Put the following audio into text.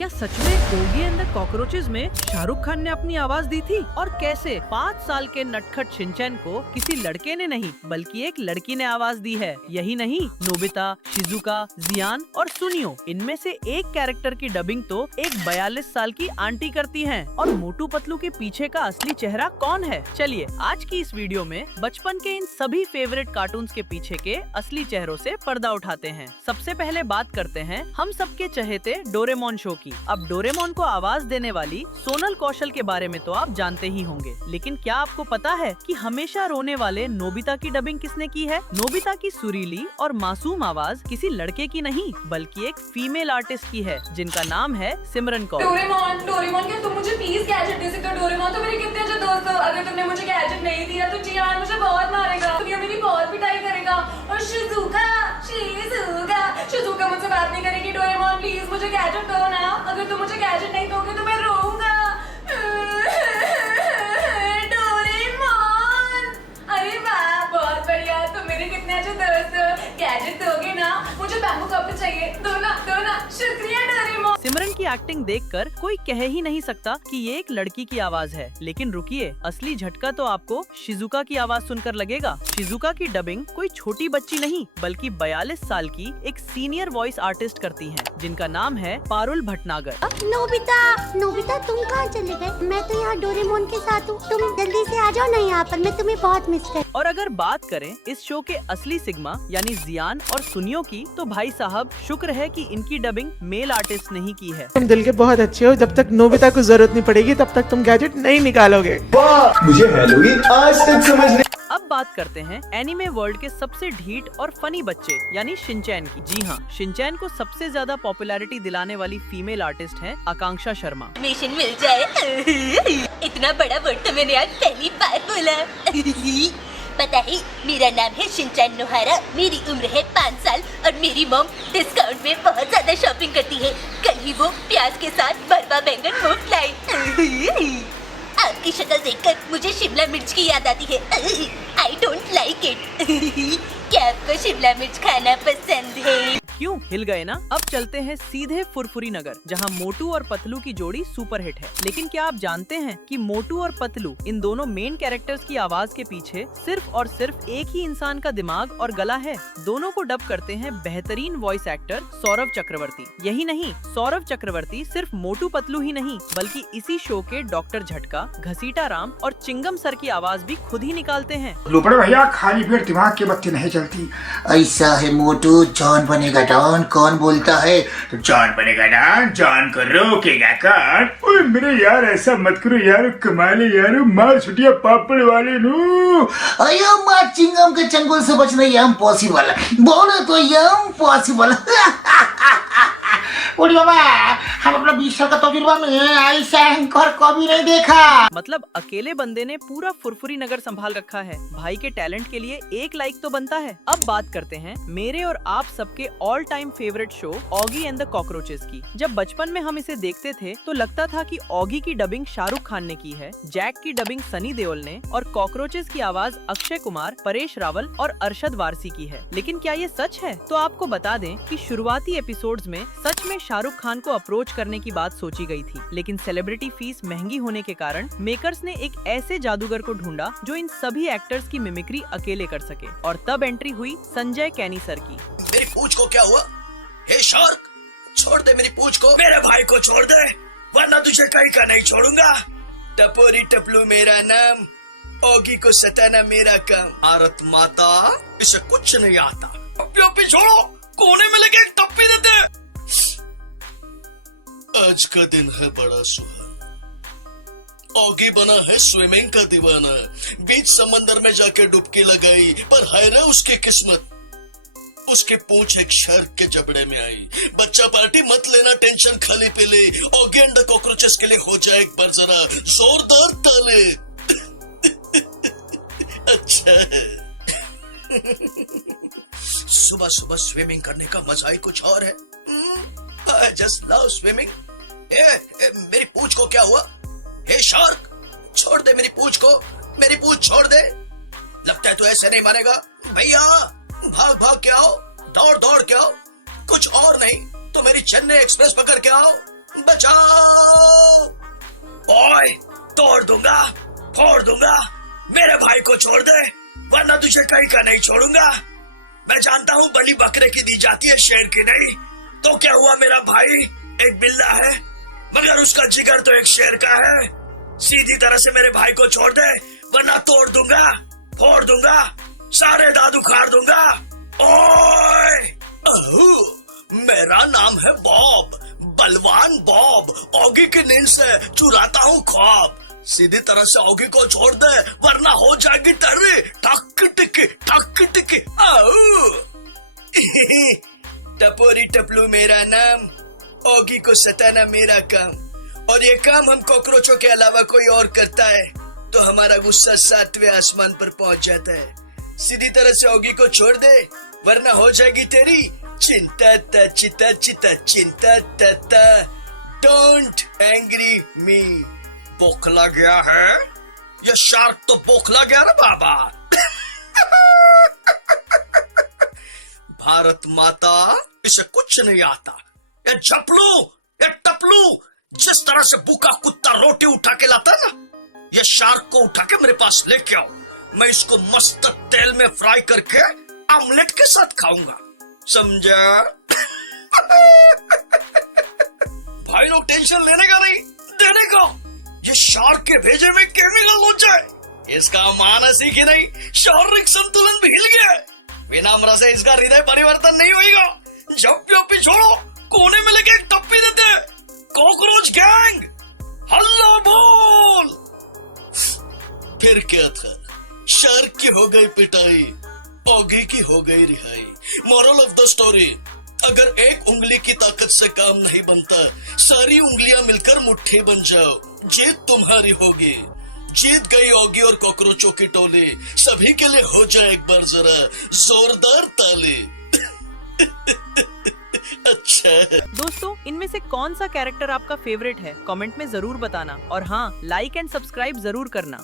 क्या सच में ओगी and the cockroaches में शाहरुख खान ने अपनी आवाज दी थी? और कैसे 5 साल के नटखट शिनचैन को किसी लड़के ने नहीं बल्कि एक लड़की ने आवाज दी है? यही नहीं, नोबिता, शिजुका, जियान और सुनियो, इनमें से एक कैरेक्टर की डबिंग तो एक 42 साल की आंटी करती हैं। और मोटू पतलू के पीछे का असली चेहरा कौन है? चलिए आज की इस वीडियो में बचपन के इन सभी फेवरेट कार्टून्स के पीछे के असली चेहरों से पर्दा उठाते हैं। सबसे पहले बात करते हैं हम सबके चहेते डोरेमोन शो की। अब डोरेमोन को आवाज देने वाली सोनल कौशल के बारे में तो आप जानते ही होंगे, लेकिन क्या आपको पता है कि हमेशा रोने वाले नोबिता की डबिंग किसने की है? नोबिता की सुरीली और मासूम आवाज किसी लड़के की नहीं बल्कि एक फीमेल आर्टिस्ट की है, जिनका नाम है सिमरन कौर। डोरेमोन, डोरेमोन क्या तुम मुझे प्लीज गैजेट दे सकते हो? डोरेमोन तो मेरे कितने अच्छे दोस्त हो। अगर तुमने मुझे गैजेट नहीं दिया तो जियान मुझे बहुत मारेगा, दुनिया मेरी बहुत पिटाई करेगा। और शिजुका मुझसे बात नहीं करेगी। डोरेमोन प्लीज मुझे गैजेट दो ना, अगर तुम मुझे गैजेट नहीं दोगे तो मैं रोऊंगा। डोरेमोन, अरे वाह बहुत बढ़िया, तुम मेरे कितने अच्छे दोस्त हो। गैजेट दोगे ना? मुझे बैम्बू कप चाहिए, दो ना। शुक्रिया डोरेमोन। सिमरन की एक्टिंग देखकर कोई कह ही नहीं सकता कि ये एक लड़की की आवाज है, लेकिन रुकिए, असली झटका तो आपको शिजुका की आवाज सुनकर लगेगा। शिजुका की डबिंग कोई छोटी बच्ची नहीं बल्कि 42 साल की एक सीनियर वॉइस आर्टिस्ट करती हैं, जिनका नाम है पारुल भटनागर। नोबिता तुम कहाँ चले गए? मैं तो यहाँ डोरेमोन के साथ हूँ, तुम जल्दी से आ जाओ ना यहाँ पर, मैं तुम्हें बहुत मिस कर। और अगर बात करें इस शो के असली सिग्मा यानी जियान और सुनियो की, तो भाई साहब शुक्र है कि इनकी डबिंग मेल आर्टिस्ट नहीं की है। तुम दिल के बहुत अच्छे हो, जब तक नोबिता को जरूरत नहीं पड़ेगी तब तक तुम गैजेट नहीं निकालोगे। वाह, मुझे हैलोवीन आज तक समझ नहीं। अब बात करते हैं एनिमे वर्ल्ड के सबसे ढीठ और फनी बच्चे यानी शिनचैन की। जी हाँ, शिनचैन को सबसे ज्यादा पॉपुलैरिटी दिलाने वाली फीमेल आर्टिस्ट हैं आकांक्षा शर्मा। मिशन मिल जाए। इतना बड़ा वर्ड तो मैंने आज पहली बार बोला। पता है मेरा नाम है शिनचैन नोहारा, मेरी उम्र है 5 साल और मेरी मॉम डिस्काउंट में बहुत ज्यादा शॉपिंग करती है। कल ही वो प्याज के साथ भरवा बैंगन मुफ्त लाई। आपकी शक्ल देखकर मुझे शिमला मिर्च की याद आती है। I don't like it. क्या आपको शिमला मिर्च खाना पसंद है? क्यों हिल गए ना? अब चलते हैं सीधे फुरफुरी नगर, जहां मोटू और पतलू की जोड़ी सुपर हिट है। लेकिन क्या आप जानते हैं कि मोटू और पतलू इन दोनों मेन कैरेक्टर्स की आवाज के पीछे सिर्फ और सिर्फ एक ही इंसान का दिमाग और गला है? दोनों को डब करते हैं बेहतरीन वॉइस एक्टर सौरभ चक्रवर्ती। यही नहीं, सौरभ चक्रवर्ती सिर्फ मोटू पतलू ही नहीं बल्कि इसी शो के डॉक्टर झटका, घसीटा राम और चिंगम सर की आवाज भी खुद ही निकालते हैं। लोपड़े भैया, खाली पेट दिमाग की बत्ती नहीं चलती। ऐसा है मोटू, जॉन बनेगा डॉन। कौन बोलता है? तो जॉन बनेगा डॉन, जॉन को रोकेगा कौन? ओए मेरे यार, ऐसा मत करो यार, कमाले यार, मार छुटिया पापड़ वाले नु। अयो मार, चिंगम के चंगुल से बचना ये इम्पॉसिबल, बोलो तो ये इम्पॉसिबल। ओडी बाबा, हम अपना 20 साल का तजुर्बा में ऐसा एंकर कभी नहीं देखा। मतलब अकेले बंदे ने पूरा फुरफुरी नगर संभाल रखा है। भाई के टैलेंट के लिए एक लाइक तो बनता है। अब बात करते हैं मेरे और आप सबके all time favourite show Oggy and the cockroaches की। जब बचपन में हम इसे देखते थे तो लगता था कि ऑगी की डबिंग शाहरुख खान ने की है, जैक की डबिंग सनी देओल ने और कॉकरोचेस की आवाज अक्षय कुमार, परेश रावल और अरशद वारसी की है। लेकिन क्या ये सच है? तो आपको बता दें कि शुरुआती एपिसोड्स में सच में शाहरुख खान को अप्रोच करने की बात सोची गई थी, लेकिन सेलिब्रिटी फीस महंगी होने के कारण मेकर्स ने एक ऐसे जादूगर को ढूंढा जो इन सभी एक्टर्स की मिमिक्री अकेले कर सके। और तब एंट्री हुई संजय कैनी सर की। मेरी पूंछ को क्या हुआ? हे शार्क, छोड़ दे मेरी पूंछ को, मेरे भाई को छोड़ दे, वरना तुझे कहीं का नहीं छोड़ूंगा। टपोरी टपलू मेरा नाम, ओगी को सताना मेरा काम। भारत माता, इसे कुछ नहीं आता। टप्पी छोड़ो, कोने में लगे एक टप्पी देते। आज का दिन है बड़ा सुहाना। ओगी बना है स्विमिंग का दीवाना, बीच समंदर में जाके डुबकी लगाई, पर हाय रे उसकी किस्मत, उसकी पूंछ एक शार्क के जबड़े में आई। बच्चा पार्टी मत लेना टेंशन, खाली पी ले। ऑगी एंड द कॉकरोचेस के लिए हो जाए एक बार जरा जोरदार ताले। अच्छा है। सुबह सुबह स्विमिंग करने का मजा ही कुछ और है। I just love swimming. मेरी पूंछ को क्या हुआ? हे शार्क, छोड़ दे मेरी पूंछ को, मेरी पूंछ छोड़ दे। लगता है तू ऐसे नहीं मारेगा। भैया भाग भाग के आओ, दौड़ दौड़ के आओ, कुछ और नहीं तो मेरी चेन्नई एक्सप्रेस पकड़ के आओ। तोड़ दूंगा, फोड़ दूंगा। मेरे भाई को छोड़ दे, वरना तुझे कहीं का नहीं छोड़ूंगा। मैं जानता हूँ बलि बकरे की दी जाती है, शेर की नहीं। तो क्या हुआ, मेरा भाई एक बिल्ला है, मगर उसका जिगर तो एक शेर का है। सीधी तरह से मेरे भाई को छोड़ दे, वरना तोड़ दूंगा, फोड़ दूंगा, सारे दांत उखाड़ दूंगा। ओए! मेरा नाम है बॉब, बलवान बॉब। ऑगी की नींद से चुराता हूँ ख्वाब। सीधी तरह से ऑगी को छोड़ दे, वरना हो जाएगी तेरी ठक टिकी ठक टिकी। टपोरी टपलू मेरा नाम, ऑगी को सताना मेरा काम। और ये काम हम कॉकरोचों के अलावा कोई और करता है तो हमारा गुस्सा 7वें आसमान पर पहुंच जाता है। सीधी तरह से ऑगी को छोड़ दे, वरना हो जाएगी तेरी चिंता ता चिता चिता चिंता ता। डोंट एंग्री मी। बोखला गया है ये शार्क, तो बोखला गया ना बाबा। भारत माता, इसे कुछ नहीं आता। ये झपलू, ये टपलू, जिस तरह से भूखा कुत्ता रोटी उठा के लाता ना, ये शार्क को उठा के मेरे पास लेके आओ। मैं इसको मस्त तेल में फ्राई करके ऑमलेट के साथ खाऊंगा, समझा? भाई लोग टेंशन लेने का नहीं, देने का। ये शार्क के भेजे में केमिकल हो जाए, इसका मानस ही कि नहीं, शारीरिक संतुलन भी हिल गया। विनम्र से इसका हृदय परिवर्तन नहीं होगा। जब छोड़ो, कोने में लेके एक टप्पी देते। कॉकरोच गैंग, हल्ला बोल। फिर क्या था, शार्क की हो गई पिटाई, ऑगी की हो गई रिहाई। मोरल ऑफ द स्टोरी, अगर एक उंगली की ताकत से काम नहीं बनता, सारी उंगलियां मिलकर मुट्ठी बन जाओ, जीत तुम्हारी होगी। जीत गई ऑगी और कॉकरोचों की टोली। सभी के लिए हो जाए एक बार जरा जोरदार ताली। अच्छा दोस्तों, इनमें से कौन सा कैरेक्टर आपका फेवरेट है कमेंट में जरूर बताना, और हाँ, लाइक एंड सब्सक्राइब जरूर करना।